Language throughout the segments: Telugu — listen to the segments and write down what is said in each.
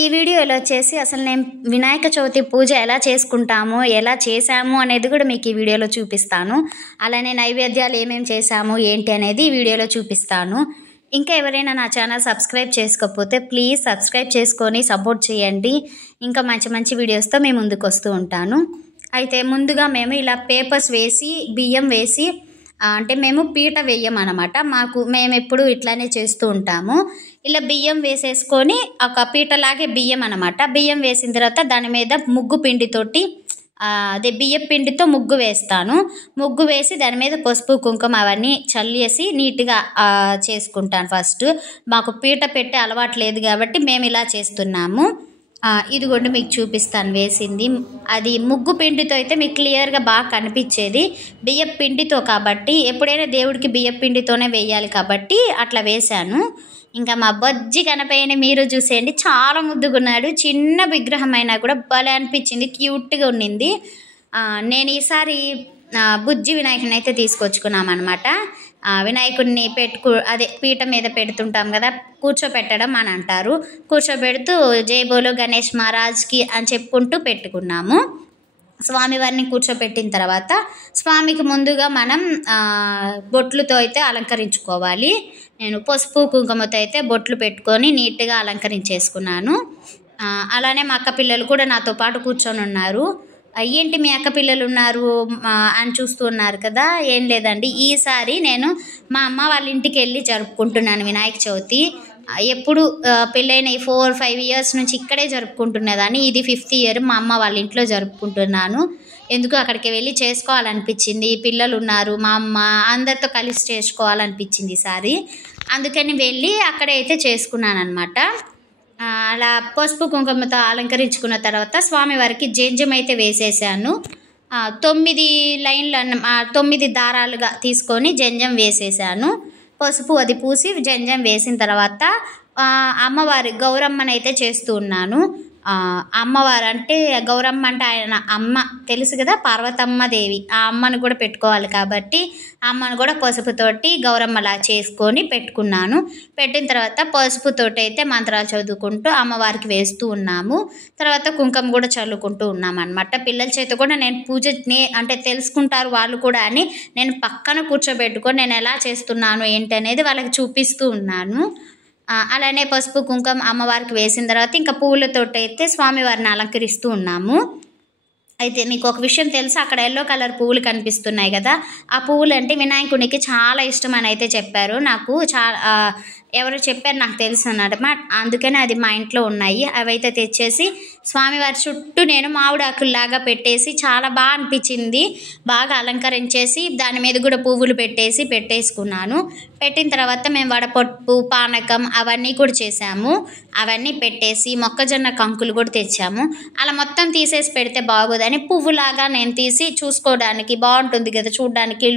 ఈ వీడియోలో వచ్చేసి అసలు నేను వినాయక చవితి పూజ ఎలా చేసుకుంటాము, ఎలా చేశాము అనేది కూడా మీకు ఈ వీడియోలో చూపిస్తాను. అలానే నైవేద్యాలు ఏమేమి చేశాము ఏంటి అనేది ఈ వీడియోలో చూపిస్తాను. ఇంకా ఎవరైనా నా ఛానల్ సబ్స్క్రైబ్ చేసుకోకపోతే ప్లీజ్ సబ్స్క్రైబ్ చేసుకొని సపోర్ట్ చేయండి. ఇంకా మంచి మంచి వీడియోస్తో మేము ముందుకు వస్తూ ఉంటాను. అయితే ముందుగా మేము ఇలా పేపర్స్ వేసి బియ్యం వేసి అంటే మేము పీట వేయమన్నమాట. మేము ఎప్పుడు ఇట్లానే చేస్తూ ఉంటాము. ఇలా బియ్యం వేసేసుకొని ఒక పీటలాగే బియ్యం అన్నమాట. బియ్యం వేసిన తర్వాత దాని మీద ముగ్గు పిండితోటి అదే బియ్యం పిండితో ముగ్గు వేస్తాను. ముగ్గు వేసి దాని మీద పసుపు కుంకుమ అవన్నీ చల్లేసి నీట్గా చేసుకుంటాను. ఫస్ట్ మాకు పీట పెట్టే అలవాటు లేదు కాబట్టి మేము ఇలా చేస్తున్నాము. ఇదిగోండి మీకు చూపిస్తాను వేసింది. అది ముగ్గు పిండితో అయితే మీకు క్లియర్గా బాగా కనిపించేది. బియ్యం పిండితో కాబట్టి ఎప్పుడైనా దేవుడికి బియ్యం పిండితోనే వేయాలి కాబట్టి అట్లా వేశాను. ఇంకా మా బొజ్జి కనపైన మీరు చూసేయండి, చాలా ముద్దుగున్నాడు. చిన్న విగ్రహం అయినా కూడా భలే అనిపించింది, క్యూట్గా ఉండింది. నేను ఈసారి బుజ్జి వినాయకుడిని అయితే తీసుకొచ్చుకున్నామన్నమాట. వినాయకుడిని అదే పీట మీద పెడుతుంటాం కదా, కూర్చోపెట్టడం అని అంటారు. కూర్చోబెడుతూ జై బోలో గణేష్ మహారాజ్కి అని చెప్పుకుంటూ పెట్టుకున్నాము. స్వామివారిని కూర్చోపెట్టిన తర్వాత స్వామికి ముందుగా మనం బొట్లుతో అయితే అలంకరించుకోవాలి. నేను పసుపు కుంకుమతో అయితే బొట్లు పెట్టుకొని నీట్గా అలంకరించేసుకున్నాను. అలానే మా అక్క పిల్లలు కూడా నాతో పాటు కూర్చొని ఉన్నారు. ఏంటి మీ అక్క పిల్లలు ఉన్నారు అని చూస్తూ ఉన్నారు కదా. ఏం లేదండి, ఈసారి నేను మా అమ్మ వాళ్ళ ఇంటికి వెళ్ళి జరుపుకుంటున్నాను వినాయక చవితి. ఎప్పుడు పెళ్ళైన 4-5 ఇయర్స్ నుంచి ఇక్కడే జరుపుకుంటున్నదాన్ని. ఇది 5th ఇయర్ మా అమ్మ వాళ్ళ ఇంట్లో జరుపుకుంటున్నాను. ఎందుకు అక్కడికి వెళ్ళి చేసుకోవాలనిపించింది. పిల్లలు ఉన్నారు, మా అమ్మ అందరితో కలిసి చేసుకోవాలనిపించింది ఈసారి. అందుకని వెళ్ళి అక్కడే అయితే చేసుకున్నాను అనమాట. అలా పసుపు కుంకుమతో అలంకరించుకున్న తర్వాత స్వామివారికి జంజం అయితే వేసేసాను. 9 లైన్లు 9 దారాలుగా తీసుకొని జంజం వేసేసాను. పసుపు అది పూసి జంజం వేసిన తర్వాత అమ్మవారి గౌరమ్మనైతే చేస్తూ ఉన్నాను. అమ్మవారు అంటే గౌరమ్మ అంటే ఆయన అమ్మ తెలుసు కదా, పార్వతమ్మ దేవి. ఆ అమ్మను కూడా పెట్టుకోవాలి కాబట్టి అమ్మను కూడా పసుపుతోటి గౌరమ్మలా చేసుకొని పెట్టుకున్నాను. పెట్టిన తర్వాత పసుపుతోటి అయితే మంత్రాలు చదువుకుంటూ అమ్మవారికి వేస్తూ ఉన్నాము. తర్వాత కుంకుమ కూడా చల్లుకుంటూ ఉన్నాము అనమాట. పిల్లల చేత కూడా నేను పూజ అంటే తెలుసుకుంటారు వాళ్ళు కూడా అని నేను పక్కన కూర్చోబెట్టుకొని నేను ఎలా చేస్తున్నాను ఏంటి అనేది వాళ్ళకి చూపిస్తూ ఉన్నాను. అలానే పసుపు కుంకుమ అమ్మవారికి వేసిన తర్వాత ఇంకా పువ్వులతోటి అయితే స్వామివారిని అలంకరిస్తూ ఉన్నాము. అయితే మీకు ఒక విషయం తెలుసు, అక్కడ ఎల్లో కలర్ పువ్వులు కనిపిస్తున్నాయి కదా, ఆ పువ్వులు అంటే వినాయకుడికి చాలా ఇష్టం అని అయితే చెప్పారు. నాకు ఎవరు చెప్పారు నాకు తెలుసు అన్నమాట. అందుకని అది మా ఇంట్లో ఉన్నాయి. అవైతే తెచ్చేసి స్వామివారి చుట్టూ నేను మామిడాకుల్లాగా పెట్టేసి చాలా బాగా అనిపించింది. బాగా అలంకరించేసి దాని మీద కూడా పువ్వులు పెట్టేసుకున్నాను. పెట్టిన తర్వాత మేము వడపప్పు పానకం అవన్నీ కూడా చేసాము. అవన్నీ పెట్టేసి మొక్కజొన్న కంకులు కూడా తెచ్చాము. అలా మొత్తం తీసేసి పెడితే బాగోదని పువ్వులాగా నేను తీసి చూసుకోవడానికి బాగుంటుంది కదా చూడడానికి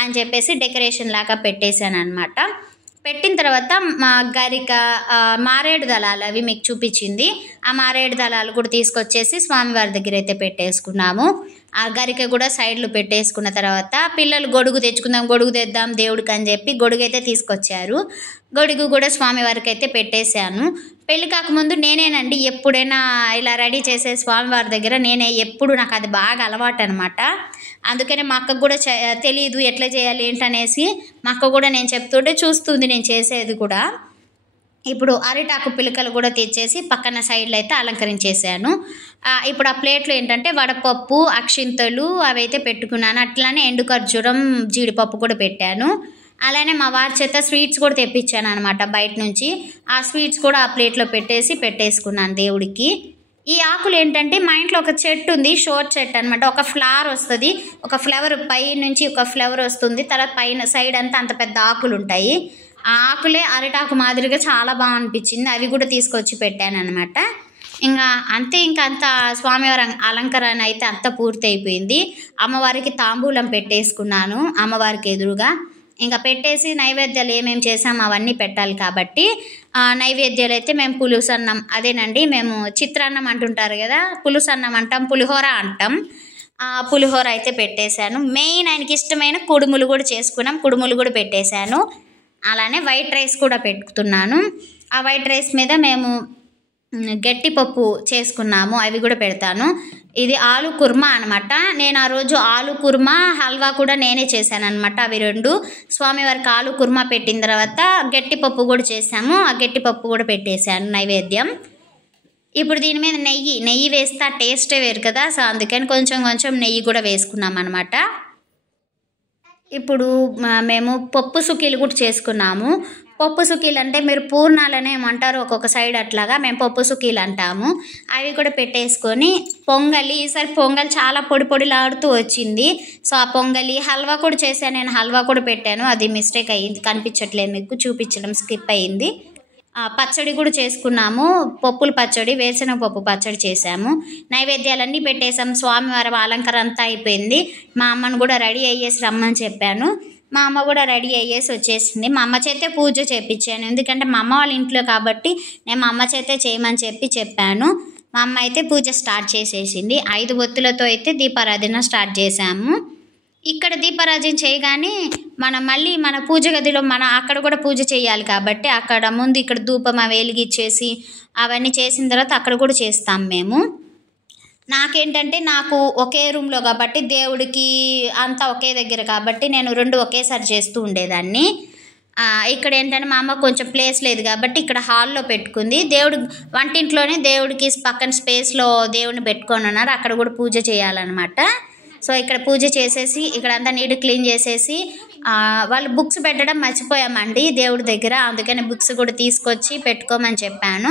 అని చెప్పేసి డెకరేషన్ లాగా పెట్టేశాను అనమాట. పెట్టిన తర్వాత మా గరిక మారేడు దళాలు అవి మీకు చూపించింది. ఆ మారేడు దళాలు కూడా తీసుకొచ్చేసి స్వామివారి దగ్గర అయితే పెట్టేసుకున్నాము. ఆ గరిక కూడా సైడ్లో పెట్టేసుకున్న తర్వాత పిల్లలు గొడుగు తెద్దాం దేవుడికి అని చెప్పి గొడుగు అయితే తీసుకొచ్చారు. గొడుగు కూడా స్వామివారికి అయితే పెట్టేశాను. పెళ్ళి కాకముందు నేనేనండి ఎప్పుడైనా ఇలా రెడీ చేసే స్వామివారి దగ్గర ఎప్పుడు నాకు అది బాగా అలవాటు అనమాట. అందుకని మా అక్కకు కూడా తెలియదు ఎట్లా చేయాలి ఏంటనేసి మా అక్క కూడా నేను చెప్తుంటే చూస్తుంది నేను చేసేది కూడా. ఇప్పుడు అరిటాకు పిలకలు కూడా తెచ్చేసి పక్కన సైడ్లో అయితే అలంకరించేసాను. ఇప్పుడు ఆ ప్లేట్లో ఏంటంటే వడపప్పు అక్షింతలు అవి అయితే పెట్టుకున్నాను. అట్లానే ఎండు ఖర్జూరం జీడిపప్పు కూడా పెట్టాను. అలానే మా వారి చేత స్వీట్స్ కూడా తెప్పించాను అనమాట బయట నుంచి. ఆ స్వీట్స్ కూడా ఆ ప్లేట్లో పెట్టేసుకున్నాను దేవుడికి. ఈ ఆకులు ఏంటంటే మా ఇంట్లో ఒక చెట్టు ఉంది, షోర్ చెట్టు అనమాట. ఒక ఫ్లవర్ వస్తుంది, ఒక ఫ్లవర్ పై నుంచి ఒక ఫ్లవర్ వస్తుంది, తర్వాత పైన సైడ్ అంతా అంత పెద్ద ఆకులు ఉంటాయి. ఆ ఆకులే అరిటాకు మాదిరిగా చాలా బాగా అనిపించింది. అవి కూడా తీసుకొచ్చి పెట్టాను అనమాట. ఇంకా అంత స్వామివారి అలంకరణ అయితే అంత పూర్తి అయిపోయింది. అమ్మవారికి తాంబూలం పెట్టేసుకున్నాను అమ్మవారికి ఎదురుగా. ఇంకా పెట్టేసి నైవేద్యాలు ఏమేమి చేసాము అవన్నీ పెట్టాలి కాబట్టి నైవేద్యాలు అయితే మేము పులుసన్నం అదేనండి, మేము చిత్రాన్నం అంటుంటారు కదా, పులుసన్నం అంటాం, పులిహోర అంటాం. పులిహోర అయితే పెట్టేశాను. మెయిన్ ఆయనకి ఇష్టమైన కుడుములు కూడా చేసుకున్నాం, కుడుములు కూడా పెట్టేశాను. అలానే వైట్ రైస్ కూడా పెట్టుకున్నాను. ఆ వైట్ రైస్ మీద మేము గట్టి పప్పు చేసుకున్నాము, అవి కూడా పెడతాను. ఇది ఆలు కుర్మా అనమాట. నేను ఆ రోజు ఆలు కుర్మా హల్వా కూడా నేనే చేశాను అనమాట. అవి రెండు స్వామివారికి ఆలు కుర్మా పెట్టిన తర్వాత గట్టి పప్పు కూడా చేసాము. ఆ గట్టి పప్పు కూడా పెట్టేశాను నైవేద్యం. ఇప్పుడు దీని మీద నెయ్యి వేస్తే ఆ టేస్టే వేరు కదా, సో అందుకని కొంచెం నెయ్యి కూడా వేసుకున్నాం అనమాట. ఇప్పుడు మేము పప్పు సుకీలు కూడా చేసుకున్నాము. పప్పు సుకీలు అంటే మీరు పూర్ణాలనే ఏమంటారు ఒక్కొక్క సైడ్ అట్లాగా, మేము పప్పు సుకీలు అంటాము. అవి కూడా పెట్టేసుకొని పొంగలి, ఈసారి పొంగల్ చాలా పొడిలాడుతూ వచ్చింది. సో ఆ పొంగలి హల్వా కూడా చేశాను, నేను హల్వా కూడా పెట్టాను. అది మిస్టేక్ అయ్యింది, కనిపించట్లేదు మీకు, చూపించడం స్కిప్ అయ్యింది. పచ్చడి కూడా చేసుకున్నాము, పప్పుల పచ్చడి, వేరుశనగపప్పు పచ్చడి చేసాము. నైవేద్యాలన్నీ పెట్టేసాము. స్వామివారి అలంకారం అంతా అయిపోయింది. మా అమ్మను కూడా రెడీ అయ్యేసి రమ్మని చెప్పాను. మా అమ్మ కూడా రెడీ అయ్యేసి వచ్చేసింది. మా అమ్మ చేతే పూజ చేయించాను, ఎందుకంటే మా అమ్మ వాళ్ళ ఇంట్లో కాబట్టి నేను మా అమ్మ చేతే చేయమని చెప్పాను. మా అమ్మ అయితే పూజ స్టార్ట్ చేసేసింది. 5 ఒత్తులతో అయితే దీపారాధన స్టార్ట్ చేసాము. ఇక్కడ దీపారాధన చేయగానే మళ్ళీ మన పూజ గదిలో అక్కడ కూడా పూజ చేయాలి కాబట్టి అక్కడ ముందు ఇక్కడ ధూపం వెలిగిచ్చేసి అవన్నీ చేసిన తర్వాత అక్కడ కూడా చేస్తాం మేము. నాకేంటంటే నాకు ఒకే రూమ్లో కాబట్టి దేవుడికి అంతా ఒకే దగ్గర కాబట్టి నేను 2 ఒకేసారి చేస్తూ ఉండేదాన్ని. ఇక్కడ ఏంటంటే మా అమ్మ కొంచెం ప్లేస్ లేదు కాబట్టి ఇక్కడ హాల్లో పెట్టుకుంది. వంటింట్లోనే దేవుడికి పక్కన స్పేస్లో దేవుడిని పెట్టుకొని ఉన్నారు, అక్కడ కూడా పూజ చేయాలన్నమాట. సో ఇక్కడ పూజ చేసేసి ఇక్కడ అంతా నీట్ క్లీన్ చేసేసి వాళ్ళు బుక్స్ పెట్టడం మర్చిపోయామండి దేవుడి దగ్గర, అందుకని బుక్స్ కూడా తీసుకొచ్చి పెట్టుకోమని చెప్పాను.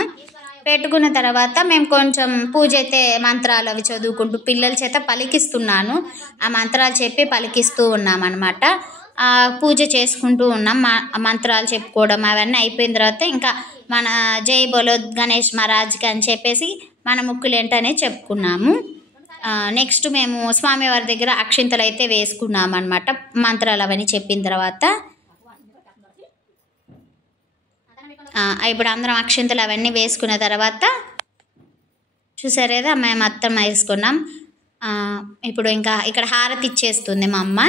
పెట్టుకున్న తర్వాత మేము కొంచెం పూజ అయితే మంత్రాలు అవి చదువుకుంటూ పిల్లల చేత పలికిస్తున్నాను. ఆ మంత్రాలు చెప్పి పలికిస్తూ ఉన్నామన్నమాట. పూజ చేసుకుంటూ ఉన్నాం. మంత్రాలు చెప్పుకోవడం అవన్నీ అయిపోయిన తర్వాత ఇంకా మన జై బోలో గణేష్ మహారాజ్కి అని చెప్పేసి మన ముక్కులు ఏంటనే చెప్పుకున్నాము. నెక్స్ట్ మేము స్వామివారి దగ్గర అక్షింతలు అయితే వేసుకున్నాం అనమాట. మంత్రాలు అవన్నీ చెప్పిన తర్వాత ఇప్పుడు అందరం అక్షింతలు అవన్నీ వేసుకున్న తర్వాత చూసారు కదా, మేము మొత్తం వేసుకున్నాం. ఇప్పుడు ఇంకా ఇక్కడ హారతి ఇచ్చేస్తుంది మా అమ్మ.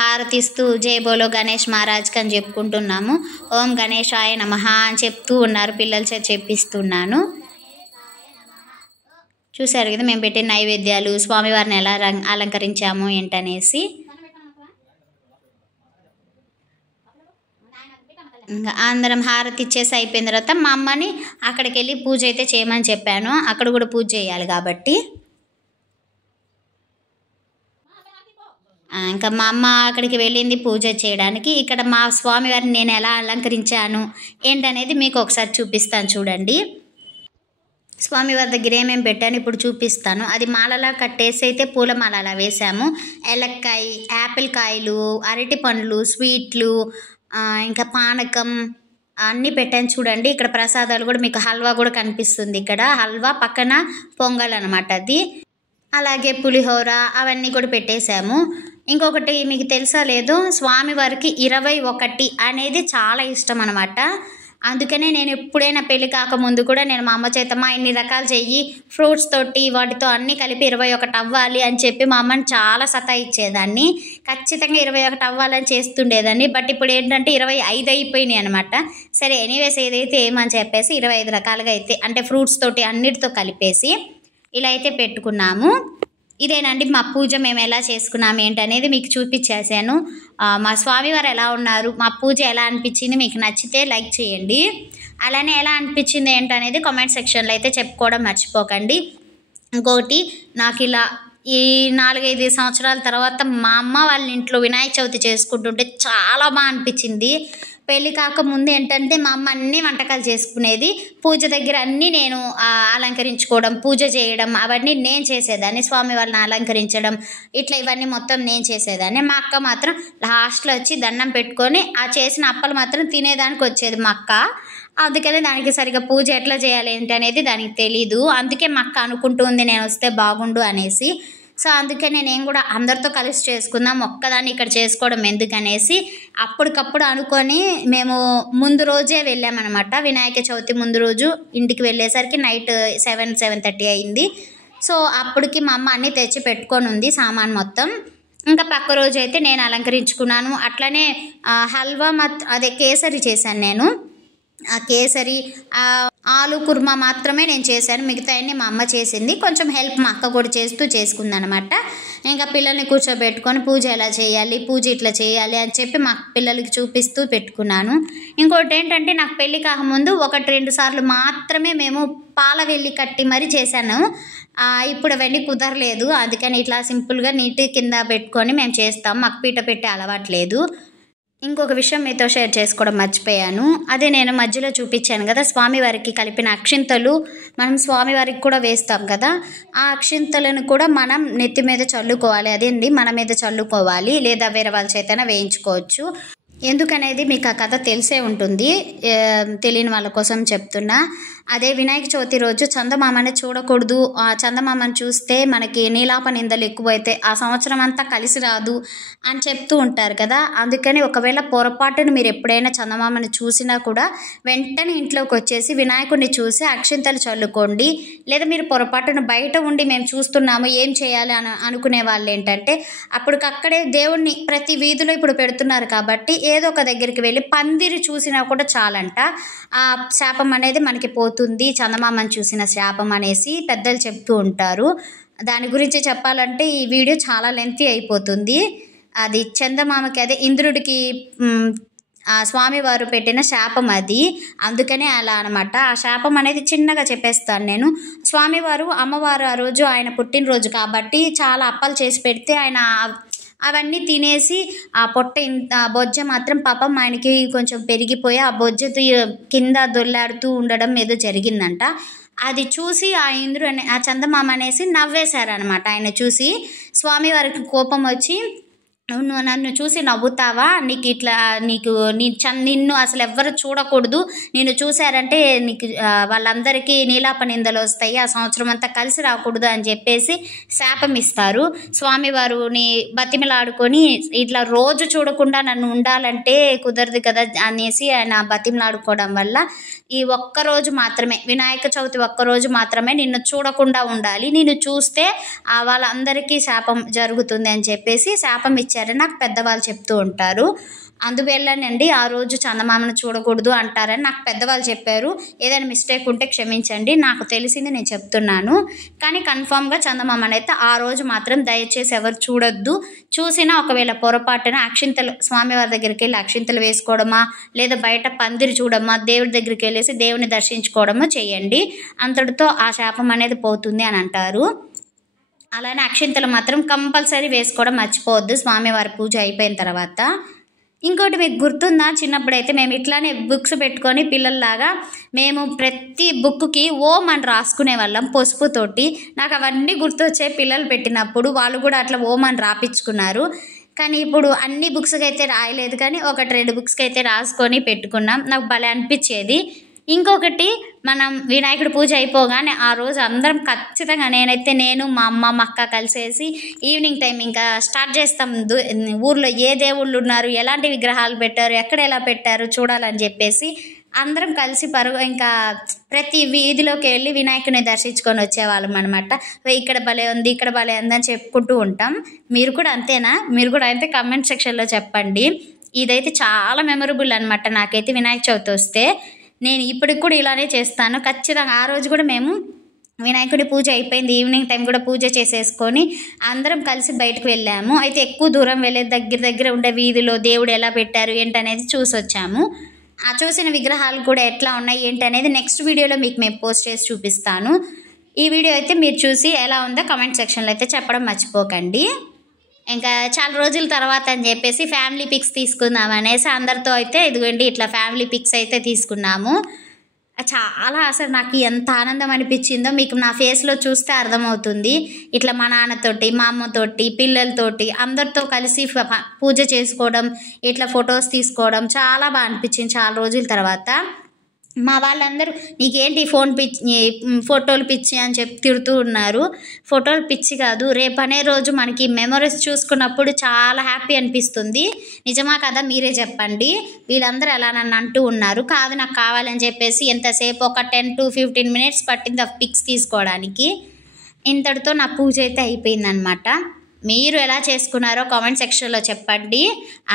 హారతి ఇస్తూ జై బోలో గణేష్ మహారాజ్కి అని చెప్పుకుంటున్నాము. ఓం గణేశాయ నమః అని చెప్తూ ఉన్నారు, పిల్లల చేత చెప్పిస్తున్నాను. చూసారు కదా మేము పెట్టిన నైవేద్యాలు, స్వామివారిని ఎలా అలంకరించాము ఏంటనేసి. ఇంకా అందరం హారతి ఇచ్చేసి అయిపోయిన తర్వాత మా అమ్మని అక్కడికి వెళ్ళి పూజ అయితే చేయమని చెప్పాను, అక్కడ కూడా పూజ చేయాలి కాబట్టి. ఇంకా మా అమ్మ అక్కడికి వెళ్ళింది పూజ చేయడానికి. ఇక్కడ మా స్వామివారిని నేను ఎలా అలంకరించాను ఏంటనేది మీకు ఒకసారి చూపిస్తాను చూడండి. స్వామివారి దగ్గర ఏమేమి పెట్టాను ఇప్పుడు చూపిస్తాను. అది మాలలా కట్టేసి అయితే పూలమాల అలా వేసాము. ఏలక్కాయ, యాపిల్ కాయలు, అరటి పండ్లు, స్వీట్లు, ఇంకా పానకం అన్నీ పెట్టాను చూడండి. ఇక్కడ ప్రసాదాలు కూడా మీకు హల్వా కూడా కనిపిస్తుంది. ఇక్కడ హల్వా పక్కన పొంగల్ అనమాట అది. అలాగే పులిహోర అవన్నీ కూడా పెట్టేశాము. ఇంకొకటి మీకు తెలుసా లేదో, స్వామివారికి 21 అనేది చాలా ఇష్టం అనమాట. అందుకనే నేను ఎప్పుడైనా పెళ్ళి కాకముందు కూడా నేను మా అమ్మ చేత ఇన్ని రకాలు చెయ్యి, ఫ్రూట్స్ తోటి వాటితో అన్నీ కలిపి 21 అవ్వాలి అని చెప్పి మా అమ్మని చాలా సతాయిచ్చేదాన్ని. ఖచ్చితంగా 21 అవ్వాలని చేస్తుండేదాన్ని. బట్ ఇప్పుడు ఏంటంటే 25 అయిపోయినాయి అనమాట. సరే ఎనీవేస్ ఏదైతే ఏమని చెప్పేసి 25 రకాలుగా అయితే అంటే ఫ్రూట్స్ తోటి అన్నిటితో కలిపేసి ఇలా అయితే పెట్టుకున్నాము. ఇదేనండి మా పూజ మేము ఎలా చేసుకున్నాము ఏంటనేది మీకు చూపించేసాను. మా స్వామివారు ఎలా ఉన్నారు, మా పూజ ఎలా అనిపించింది, మీకు నచ్చితే లైక్ చేయండి. అలానే ఎలా అనిపించింది ఏంటనేది కామెంట్ సెక్షన్లో అయితే చెప్పుకోవడం మర్చిపోకండి. ఇంకొకటి, నాకు ఇలా ఈ 4-5 సంవత్సరాల తర్వాత మా అమ్మ వాళ్ళ ఇంట్లో వినాయక చవితి చేసుకుంటుంటే చాలా బాగా అనిపించింది. పెళ్ళి కాకముందు ఏంటంటే మా అమ్మ అన్ని వంటకాలు చేసుకునేది, పూజ దగ్గర అన్నీ నేను అలంకరించుకోవడం, పూజ చేయడం అవన్నీ నేను చేసేదాన్ని. స్వామి వాళ్ళని అలంకరించడం ఇట్లా ఇవన్నీ మొత్తం నేను చేసేదాన్ని. మా అక్క మాత్రం లాస్ట్లో వచ్చి దండం పెట్టుకొని ఆ చేసిన అప్పలు మాత్రం తినేదానికి వచ్చేది మా అక్క. అందుకనే దానికి సరిగ్గా పూజ ఎట్లా చేయాలి ఏంటి అనేది దానికి తెలీదు. అందుకే మా అక్క అనుకుంటూ ఉంది నేను వస్తే బాగుండు అనేసి. సో అందుకనే నేను కూడా అందరితో కలిసి చేసుకుందాం, ఒక్కదాన్ని ఇక్కడ చేసుకోవడం ఎందుకనేసి అప్పటికప్పుడు అనుకొని మేము ముందు రోజే వెళ్ళామన్నమాట. వినాయక చవితి ముందు రోజు ఇంటికి వెళ్ళేసరికి నైట్ 7-7:30 అయింది. సో అప్పటికి మా అమ్మ అన్నీ తెచ్చి పెట్టుకొని ఉంది సామాన్ మొత్తం. ఇంకా పక్క రోజు అయితే నేను అలంకరించుకున్నాను. అట్లనే హల్వా అదే కేసరి చేశాను నేను. ఆ కేసరి, ఆలు కుర్మా మాత్రమే నేను చేశాను. మిగతా అన్నీ మా అమ్మ చేసింది. కొంచెం హెల్ప్ మా అక్క కూడా చేస్తుందనమాట. ఇంకా పిల్లల్ని కూర్చోబెట్టుకొని పూజ ఎలా చేయాలి, పూజ ఇట్లా చేయాలి అని చెప్పి మా పిల్లలకి చూపిస్తూ పెట్టుకున్నాను. ఇంకోటి ఏంటంటే, నాకు పెళ్ళి కాకముందు 1-2 సార్లు మాత్రమే మేము పాల వెల్లి కట్టి మరీ చేశాను. ఇప్పుడు అవన్నీ కుదరలేదు. అందుకని ఇట్లా సింపుల్గా నీట్ కింద పెట్టుకొని మేము చేస్తాం. మాకు పీట పెట్టే అలవాట్లేదు. ఇంకొక విషయం మీతో షేర్ చేసుకోవడం మర్చిపోయాను. అదే నేను మధ్యలో చూపించాను కదా, స్వామివారికి కలిపిన అక్షింతలు మనం స్వామివారికి కూడా వేస్తాం కదా, ఆ అక్షింతలను కూడా మనం నెత్తి మీద చల్లుకోవాలి. అదేండి, మన మీద చల్లుకోవాలి, లేదా వేరే వాళ్ళ చేతనే వేయించుకోవచ్చు. ఎందుకనేది మీకు ఆ కథ తెలిసే ఉంటుంది, తెలియని వాళ్ళ కోసం చెప్తున్నా. అదే వినాయక చవితి రోజు చందమామని చూడకూడదు. ఆ చందమామని చూస్తే మనకి నీలాప నిందలు ఎక్కువైతే ఆ సంవత్సరం అంతా కలిసి రాదు అని చెప్తూ ఉంటారు కదా. అందుకని ఒకవేళ పొరపాటును మీరు ఎప్పుడైనా చందమామని చూసినా కూడా వెంటనే ఇంట్లోకి వచ్చేసి వినాయకుడిని చూసి అక్షింతలు చల్లుకోండి. లేదా మీరు పొరపాటును బయట ఉండి మేము చూస్తున్నాము ఏం చేయాలి అనుకునే వాళ్ళు ఏంటంటే, అప్పటికక్కడే దేవుణ్ణి ప్రతి వీధిలో ఇప్పుడు పెడుతున్నారు కాబట్టి ఏదో ఒక దగ్గరికి వెళ్ళి పందిరి చూసినా కూడా చాలంట, ఆ శాపం అనేది మనకి పోతుంది, చందమామని చూసిన శాపం అనేసి పెద్దలు చెప్తూ ఉంటారు. దాని గురించి చెప్పాలంటే ఈ వీడియో చాలా లెంతీ అయిపోతుంది. అది చందమామకి, అదే ఇంద్రుడికి ఆ స్వామివారు పెట్టిన శాపం అది. అందుకనే అలా అనమాట. ఆ శాపం అనేది చిన్నగా చెప్పేస్తాను నేను. స్వామివారు, అమ్మవారు ఆ రోజు ఆయన పుట్టినరోజు కాబట్టి చాలా అప్పాలు చేసి పెడితే ఆయన అవన్నీ తినేసి ఆ పొట్ట బొజ్జ మాత్రం పాపం ఆయనకి కొంచెం పెరిగిపోయి ఆ బొజ్జతో కింద దొల్లాడుతూ ఉండడం ఏదో జరిగిందంట. అది చూసి ఆ ఆ చందమామ అనేసి నవ్వేశారనమాట. ఆయన చూసి స్వామివారికి కోపం వచ్చి, నువ్వు నన్ను చూసి నవ్వుతావా, నీకు ఇట్లా నిన్ను అసలు ఎవ్వరు చూడకూడదు, నిన్ను చూశారంటే నీకు వాళ్ళందరికీ నీలాప నిందలు వస్తాయి, ఆ సంవత్సరం అంతా కలిసి రాకూడదు అని చెప్పేసి శాపం ఇస్తారు. స్వామివారుని బతిమలాడుకొని ఇట్లా రోజు చూడకుండా నన్ను ఉండాలంటే కుదరదు కదా అనేసి ఆయన బతిమలాడుకోవడం వల్ల ఈ ఒక్కరోజు మాత్రమే, వినాయక చవితి ఒక్కరోజు మాత్రమే నిన్ను చూడకుండా ఉండాలి, నిన్ను చూస్తే వాళ్ళందరికీ శాపం జరుగుతుంది అని చెప్పేసి శాపం ఇచ్చారని నాకు పెద్దవాళ్ళు చెప్తూ ఉంటారు. అందువల్లనండి ఆ రోజు చందమామను చూడకూడదు అంటారని నాకు పెద్దవాళ్ళు చెప్పారు. ఏదైనా మిస్టేక్ ఉంటే క్షమించండి, నాకు తెలిసింది నేను చెప్తున్నాను. కానీ కన్ఫామ్గా చందమామని అయితే ఆ రోజు మాత్రం దయచేసి ఎవరు చూడొద్దు. చూసినా ఒకవేళ పొరపాటున అక్షింతలు, స్వామివారి దగ్గరికి వెళ్ళి అక్షింతలు వేసుకోవడమా, లేదా బయట పందిరి చూడమా, దేవుడి దగ్గరికి వెళ్ళేసి దేవుని దర్శించుకోవడమో చేయండి. అంతటితో ఆ శాపం అనేది పోతుంది అని అంటారు. అలానే అక్షింతలు మాత్రం కంపల్సరీ వేసుకోవడం మర్చిపోవద్దు స్వామివారి పూజ అయిపోయిన తర్వాత. ఇంకోటి మీకు గుర్తుందా, చిన్నప్పుడైతే మేము ఇట్లానే బుక్స్ పెట్టుకొని పిల్లల్లాగా మేము ప్రతి బుక్కి ఓం అని రాసుకునే వాళ్ళం పసుపుతోటి. నాకు అవన్నీ గుర్తొచ్చాయి పిల్లలు పెట్టినప్పుడు. వాళ్ళు కూడా అట్లా ఓం అని రాపించుకున్నారు. కానీ ఇప్పుడు అన్ని బుక్స్కి అయితే రాయలేదు, కానీ 1-2 బుక్స్కి అయితే రాసుకొని పెట్టుకున్నాం. నాకు భలే అనిపించేది. ఇంకొకటి, మనం వినాయకుడి పూజ అయిపోగానే ఆ రోజు అందరం ఖచ్చితంగా నేను మా అమ్మ మా అక్క కలిసేసి ఈవినింగ్ టైం ఇంకా స్టార్ట్ చేస్తాం. ఊర్లో ఏ దేవుళ్ళు ఉన్నారు, ఎలాంటి విగ్రహాలు పెట్టారు, ఎక్కడ ఎలా పెట్టారు చూడాలని చెప్పేసి అందరం కలిసి ఇంకా ప్రతి వీధిలోకి వెళ్ళి వినాయకుని దర్శించుకొని వచ్చేవాళ్ళం అనమాట. ఇక్కడ భలే ఉంది, ఇక్కడ భలే ఉంది అని చెప్పుకుంటూ ఉంటాం. మీరు కూడా అంతేనా? మీరు కూడా అయితే కమెంట్ సెక్షన్లో చెప్పండి. ఇదైతే చాలా మెమొరబుల్ అనమాట నాకైతే వినాయక చవితి వస్తే. నేను ఇప్పటికి కూడా ఇలానే చేస్తాను ఖచ్చితంగా. ఆ రోజు కూడా మేము వినాయకుడి పూజ అయిపోయింది, ఈవినింగ్ టైం కూడా పూజ చేసేసుకొని అందరం కలిసి బయటకు వెళ్ళాము. అయితే ఎక్కువ దూరం వెళ్ళే దగ్గర ఉండే వీధిలో దేవుడు ఎలా పెట్టారు ఏంటనేది చూసి వచ్చాము. ఆ చూసిన విగ్రహాలు కూడా ఎట్లా ఉన్నాయి ఏంటనేది నెక్స్ట్ వీడియోలో మీకు మేము పోస్ట్ చేసి చూపిస్తాను. ఈ వీడియో అయితే మీరు చూసి ఎలా ఉందో కమెంట్ సెక్షన్లో అయితే చెప్పడం మర్చిపోకండి. ఇంకా చాలా రోజుల తర్వాత అని చెప్పేసి ఫ్యామిలీ పిక్స్ తీసుకుందాం అనేసి అందరితో అయితే ఇదిగోండి ఇట్లా ఫ్యామిలీ పిక్స్ అయితే తీసుకున్నాము. చాలా అసలు నాకు ఎంత ఆనందం అనిపించిందో మీకు నా ఫేస్లో చూస్తే అర్థమవుతుంది. ఇట్లా మా నాన్నతోటి, మా అమ్మతోటి, పిల్లలతోటి అందరితో కలిసి పూజ చేసుకోవడం, ఇట్లా ఫొటోస్ తీసుకోవడం చాలా బాగా అనిపించింది చాలా రోజుల తర్వాత. మా వాళ్ళందరూ నీకేంటి ఫోటోలు పిచ్చి అని చెప్పి తిడుతూ ఉన్నారు. ఫోటోలు పిచ్చి కాదు, రేపనే రోజు మనకి మెమరీస్ చూసుకున్నప్పుడు చాలా హ్యాపీ అనిపిస్తుంది. నిజమా కదా, మీరే చెప్పండి. వీళ్ళందరూ ఎలా నన్ను అంటూ ఉన్నారు. కాదు నాకు కావాలని చెప్పేసి ఎంతసేపు ఒక 10 to 15 minutes పట్టింది ఆ పిక్స్ తీసుకోవడానికి. ఇంతటితో నా పూజ అయితే అయిపోయిందనమాట. మీరు ఎలా చేసుకున్నారో కామెంట్ సెక్షన్లో చెప్పండి.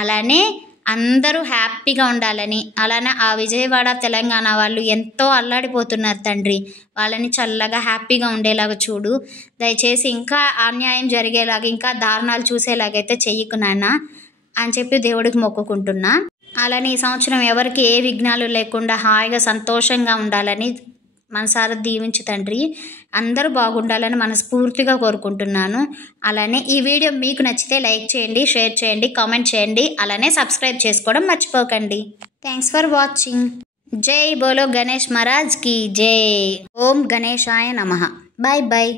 అలానే అందరూ హ్యాపీగా ఉండాలని, అలానే ఆ విజయవాడ తెలంగాణ వాళ్ళు ఎంతో అల్లాడిపోతున్నారు తండ్రి. వాళ్ళని చల్లగా హ్యాపీగా ఉండేలాగా చూడు. దయచేసి ఇంకా అన్యాయం జరిగేలాగా, ఇంకా దారుణాలు చూసేలాగైతే చెయ్యకు నాన్న అని చెప్పి దేవుడికి మొక్కుకుంటున్నా. అలానే ఈ సంవత్సరం ఎవరికి ఏ విఘ్నాలు లేకుండా హాయిగా సంతోషంగా ఉండాలని మనసారా దీవించు తండ్రి. అందరూ బాగుండాలని మనస్ఫూర్తిగా కోరుకుంటున్నాను. అలానే ఈ వీడియో మీకు నచ్చితే లైక్ చేయండి, షేర్ చేయండి, కామెంట్ చేయండి. అలానే సబ్స్క్రైబ్ చేసుకోవడం మర్చిపోకండి. Thanks for watching. జై బోలో గణేష్ మహారాజ్ కి జై. ఓం గణేశాయ నమః. Bye bye.